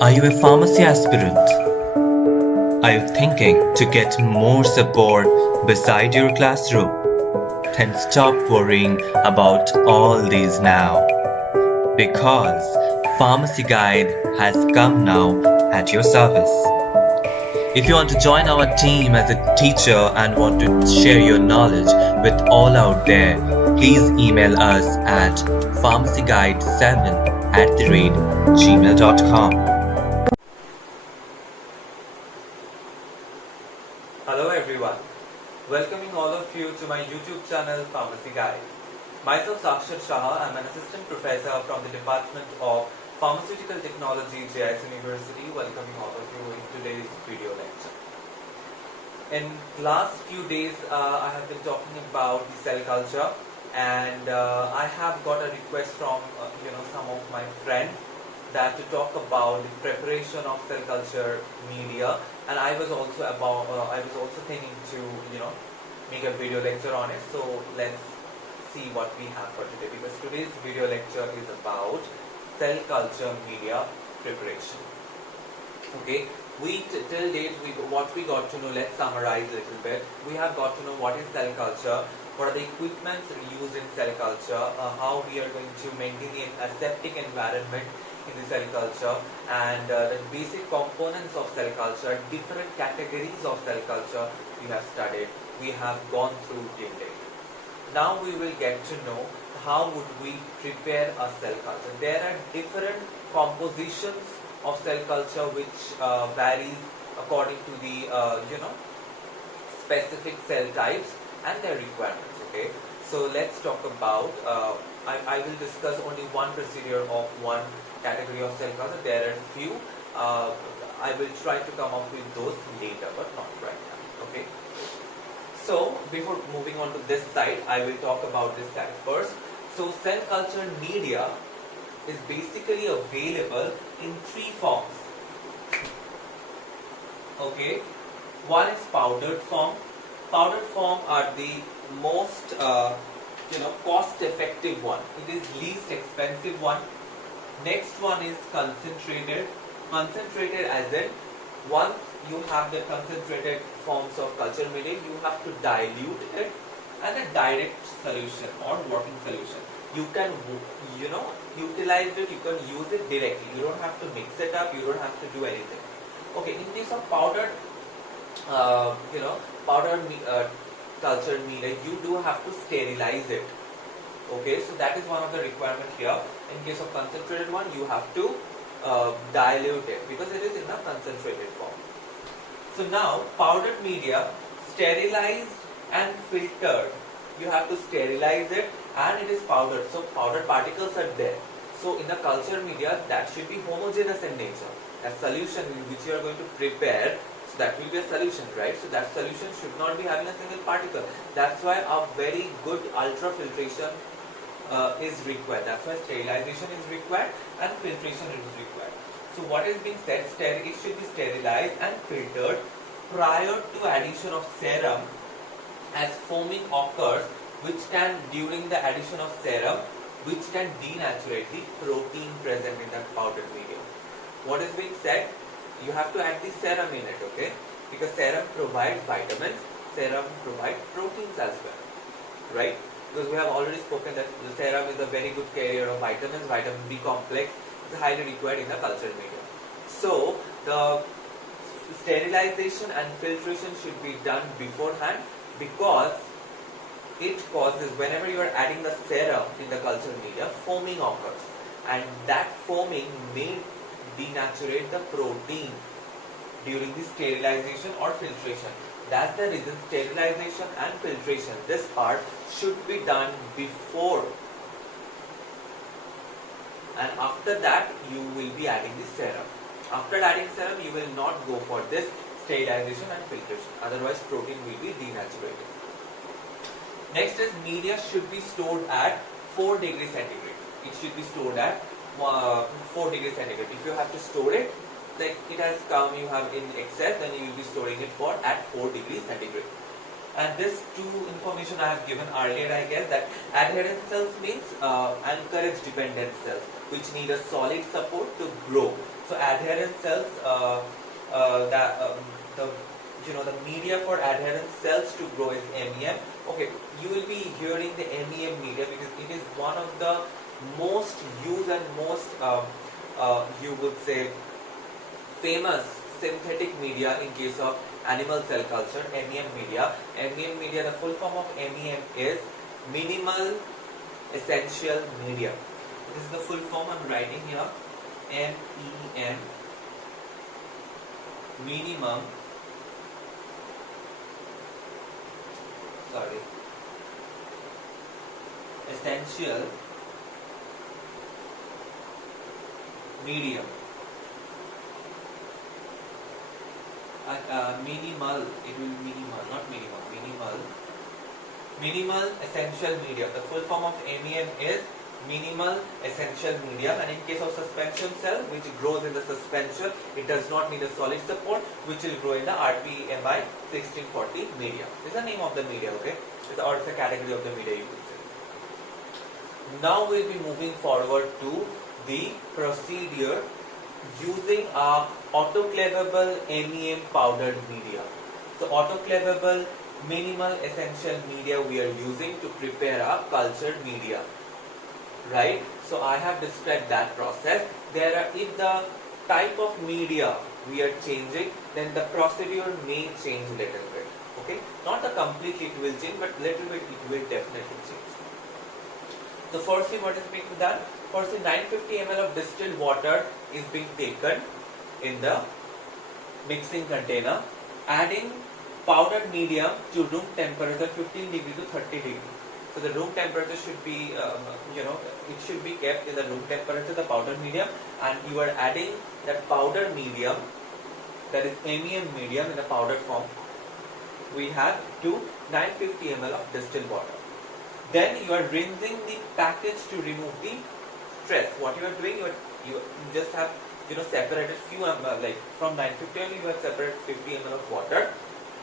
Are you a pharmacy aspirant? Are you thinking to get more support beside your classroom? Then stop worrying about all these now, because Pharmacy Guide has come now at your service. If you want to join our team as a teacher and want to share your knowledge with all out there, please email us at pharmacyguide7@gmail.com. Hello everyone, welcoming all of you to my YouTube channel Pharmacy Guide. Myself Sakshar Shah, I'm an assistant professor from the Department of Pharmaceutical Technology, JIS University, welcoming all of you in today's video lecture. In last few days, I have been talking about the cell culture, and I have got a request from some of my friends that to talk about the preparation of cell culture media, and I was also thinking to make a video lecture on it. So let's see what we have for today, because today's video lecture is about cell culture media preparation. Okay, till date what we got to know. Let's summarize a little bit. We have got to know what is cell culture, what are the equipments used in cell culture, how we are going to maintain an aseptic environment in the cell culture, and the basic components of cell culture, different categories of cell culture we have studied, we have gone through till date. Now we will get to know how would we prepare a cell culture. There are different compositions of cell culture which varies according to the specific cell types and their requirements. Okay, so let's talk about I will discuss only one procedure of one category of cell culture. There are few. I will try to come up with those later, but not right now. Okay. So before moving on to this side, I will talk about this side first. So cell culture media is basically available in three forms. Okay. One is powdered form. Powdered form are the most cost effective one. It is least expensive one. Next one is concentrated. Concentrated as in, once you have the concentrated forms of culture media, you have to dilute it and a direct solution or working solution. You can utilize it, you can use it directly. You don't have to mix it up, you don't have to do anything. Okay, in case of powdered culture media, you do have to sterilize it. Okay, so that is one of the requirements here. In case of concentrated one, you have to dilute it because it is in a concentrated form. So now powdered media, sterilized and filtered. You have to sterilize it and it is powdered. So powdered particles are there. So in the culture media, that should be homogeneous in nature. A solution which you are going to prepare, so that will be a solution, right? So that solution should not be having a single particle. That's why a very good ultrafiltration is required. That's why sterilization is required and filtration is required. So what is being said, it should be sterilized and filtered prior to addition of serum, as foaming occurs during the addition of serum, which can denaturate the protein present in the powdered medium. What is being said, you have to add the serum in it, okay? Because serum provides vitamins, serum provides proteins as well, right? Because we have already spoken that the serum is a very good carrier of vitamins. Vitamin B complex is highly required in the culture medium. So the sterilization and filtration should be done beforehand, because it causes, whenever you are adding the serum in the culture media, foaming occurs, and that foaming may denaturate the protein during the sterilization or filtration. That's the reason sterilization and filtration, this part should be done before, and after that you will be adding the serum. After adding serum, you will not go for this sterilization and filtration, otherwise protein will be denaturated. Next is, media should be stored at 4 degrees centigrade. It should be stored at 4 degrees centigrade. If you have to store it, like it has come, you have in excess, then you will be storing it at 4 degrees centigrade. And this two information I have given earlier, I guess, that adherent cells means anchorage dependent cells, which need a solid support to grow. So adherent cells, the the media for adherent cells to grow is MEM. Okay, you will be hearing the MEM media because it is one of the most used and most you would say famous synthetic media in case of animal cell culture. MEM media. MEM media, the full form of MEM is minimal essential media. This is the full form I'm writing here. MEM, minimum, essential medium. Minimal, it will be minimal, not minimum, minimal essential medium. The full form of MEM is minimal essential medium, and in case of suspension cell which grows in the suspension, it does not need a solid support, which will grow in the RPMI 1640 medium. This is the name of the media, okay? Or it's a category of the media, you could say. Now we'll be moving forward to the procedure using a autoclavable MEM powdered media. So autoclavable minimal essential media we are using to prepare a cultured media, right? So I have described that process. If the type of media we are changing, then the procedure may change a little bit, okay? Not a completely it will change, but little bit it will definitely change. So firstly, what is being done? Firstly, 950 ml of distilled water is being taken in the mixing container, adding powdered medium to room temperature 15 degree to 30 degree. So the room temperature should be, it should be kept in the room temperature, the powdered medium, and you are adding that powdered medium, that is MEM medium in the powdered form, we have to 950 ml of distilled water. Then you are rinsing the package to remove the stress. What you are doing, you just have separated few ml, like from 950 ml you have separated 50 ml of water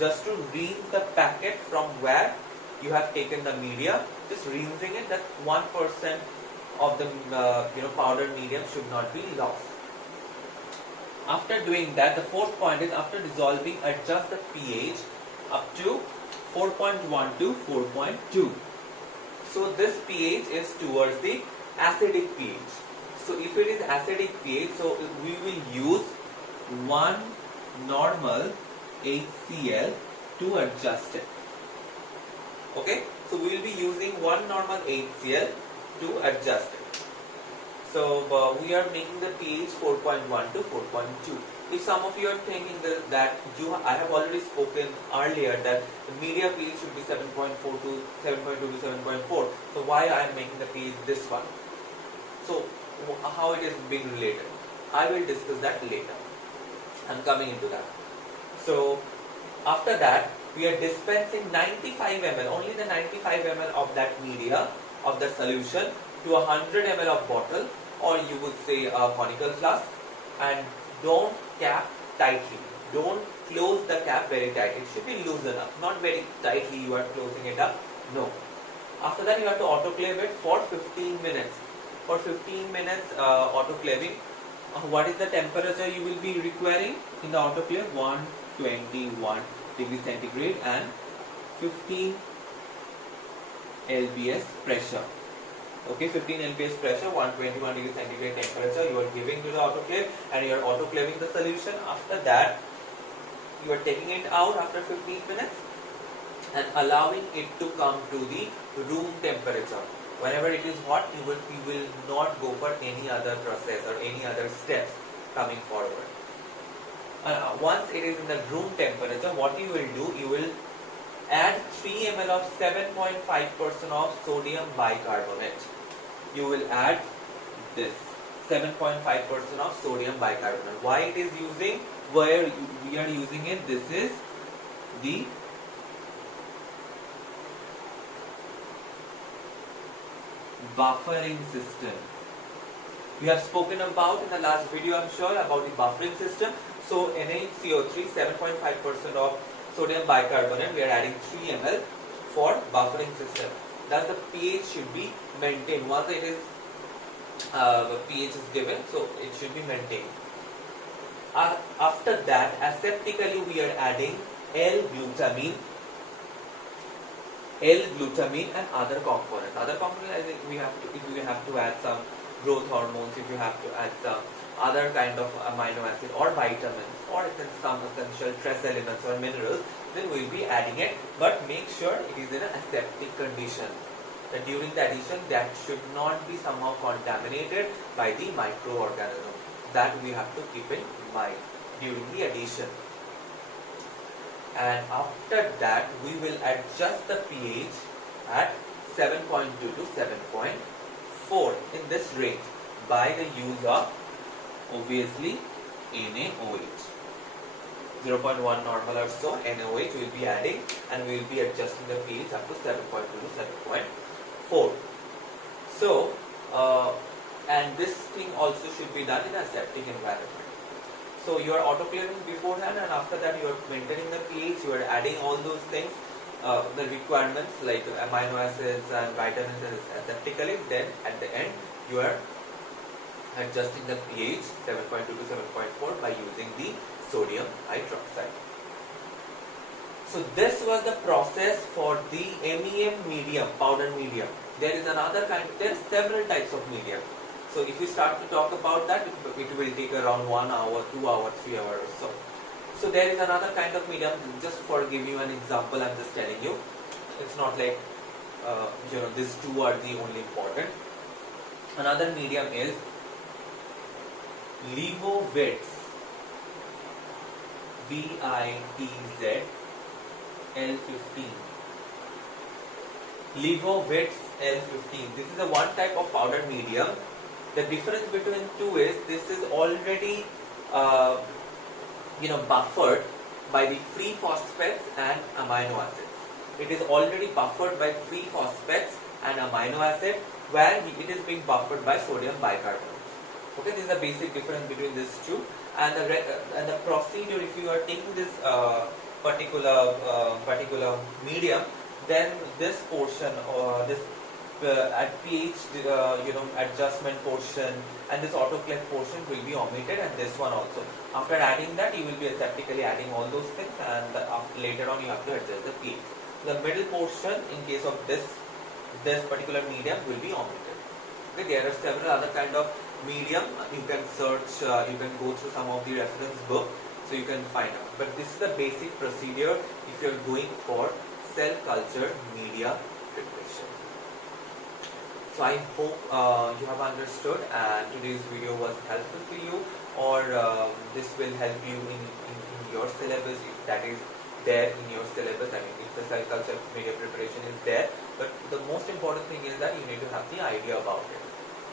just to rinse the packet from where you have taken the media. Just rinsing it, that 1% of the powdered medium should not be lost. After doing that, the fourth point is, after dissolving, adjust the pH up to 4.1 to 4.2. So this pH is towards the acidic pH. So if it is acidic pH, so we will use 1 normal HCl to adjust it. Okay, so we will be using 1 normal HCl to adjust it. So we are making the pH 4.1 to 4.2. If some of you are thinking that I have already spoken earlier that the media pH should be 7.2 to 7.4. So why I am making the pH this one? So how it is being related? I will discuss that later. I am coming into that. So after that, we are dispensing 95 ml, only the 95 ml of that media, of the solution, to 100 ml of bottle, or you would say a conical flask, and don't cap tightly. Don't close the cap very tightly. It should be loose enough, not very tightly you are closing it up. No. After that, you have to autoclave it for 15 minutes. For 15 minutes autoclaving, what is the temperature you will be requiring in the autoclave? 121 degree centigrade and 15 lbs pressure. Okay, 15 lbs pressure, 121 degree centigrade temperature you are giving to the autoclave, and you are autoclaving the solution. After that, you are taking it out after 15 minutes and allowing it to come to the room temperature. Whenever it is hot, you will not go for any other process or any other steps coming forward. Once it is in the room temperature, what you will do, you will add 3 ml of 7.5% of sodium bicarbonate. You will add this 7.5% of sodium bicarbonate. Why it is using? Where we are using it? This is the buffering system. We have spoken about in the last video, I'm sure, about the buffering system. So NaCO3, 7.5% of sodium bicarbonate, we are adding 3 ml for buffering system. Thus the pH should be maintained. Once it is the pH is given, so it should be maintained. After that, aseptically we are adding L-glutamine and other components. Other components, I think we have to, if we have to add some growth hormones, if you have to add some other kind of amino acid or vitamins or some essential trace elements or minerals, then we will be adding it. But make sure it is in an aseptic condition. That during the addition, that should not be somehow contaminated by the microorganism. That we have to keep in mind during the addition. And after that, we will adjust the pH at 7.2 to 7.4 in this range by the use of, obviously, NaOH. 0.1 normal or so, NaOH we will be adding, and we will be adjusting the pH up to 7.2 to 7.4. So, and this thing also should be done in a aseptic environment. So you are autoclaving beforehand, and after that you are maintaining the pH, you are adding all those things, the requirements like amino acids and vitamins aseptically. Then at the end you are adjusting the pH 7.2 to 7.4 by using the sodium hydroxide. So this was the process for the MEM medium, powder medium. There is another kind, there are several types of medium. So if we start to talk about that, it will take around 1 hour, 2 hours, 3 hours or so. So there is another kind of medium. Just for give you an example, I'm just telling you. It's not like these two are the only important. Another medium is Livovitz, VITZ L15. Livovitz L15. This is a one type of powder medium. The difference between two is this is already buffered by the free phosphates and amino acids. It is already buffered by free phosphates and amino acid, where it is being buffered by sodium bicarbonate. Okay, this is the basic difference between these two. And the procedure, if you are taking this particular medium, then this portion or this at pH adjustment portion and this autoclave portion will be omitted, and this one also. After adding that, you will be aseptically adding all those things, and later on you have to adjust the pH. The middle portion, in case of this particular medium, will be omitted. Okay, there are several other kind of medium. You can search, you can go through some of the reference book, so you can find out. But this is the basic procedure if you are going for cell culture media preparation. So I hope you have understood, and today's video was helpful to you, or this will help you in your syllabus, if that is there in your syllabus. I mean, if the cell culture media preparation is there, but the most important thing is that you need to have the idea about it,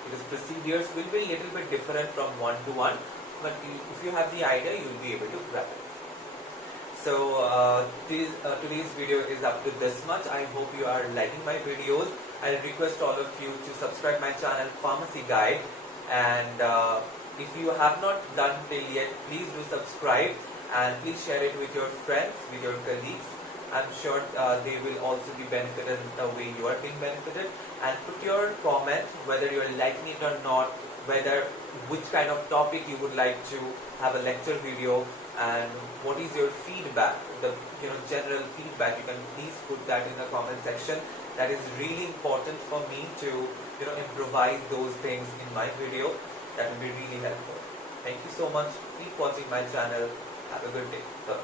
because procedures will be a little bit different from one to one, but if you have the idea, you will be able to grab it. So today's video is up to this much. I hope you are liking my videos. I request all of you to subscribe my channel Pharmacy Guide, and if you have not done till yet, please do subscribe, and please share it with your friends, with your colleagues. I'm sure they will also be benefited the way you are being benefited. And put your comment whether you are liking it or not, which kind of topic you would like to have a lecture video, and what is your feedback, the general feedback. You can please put that in the comment section. That is really important for me to improvise those things in my video. That will be really helpful. Thank you so much. Keep watching my channel. Have a good day. Bye.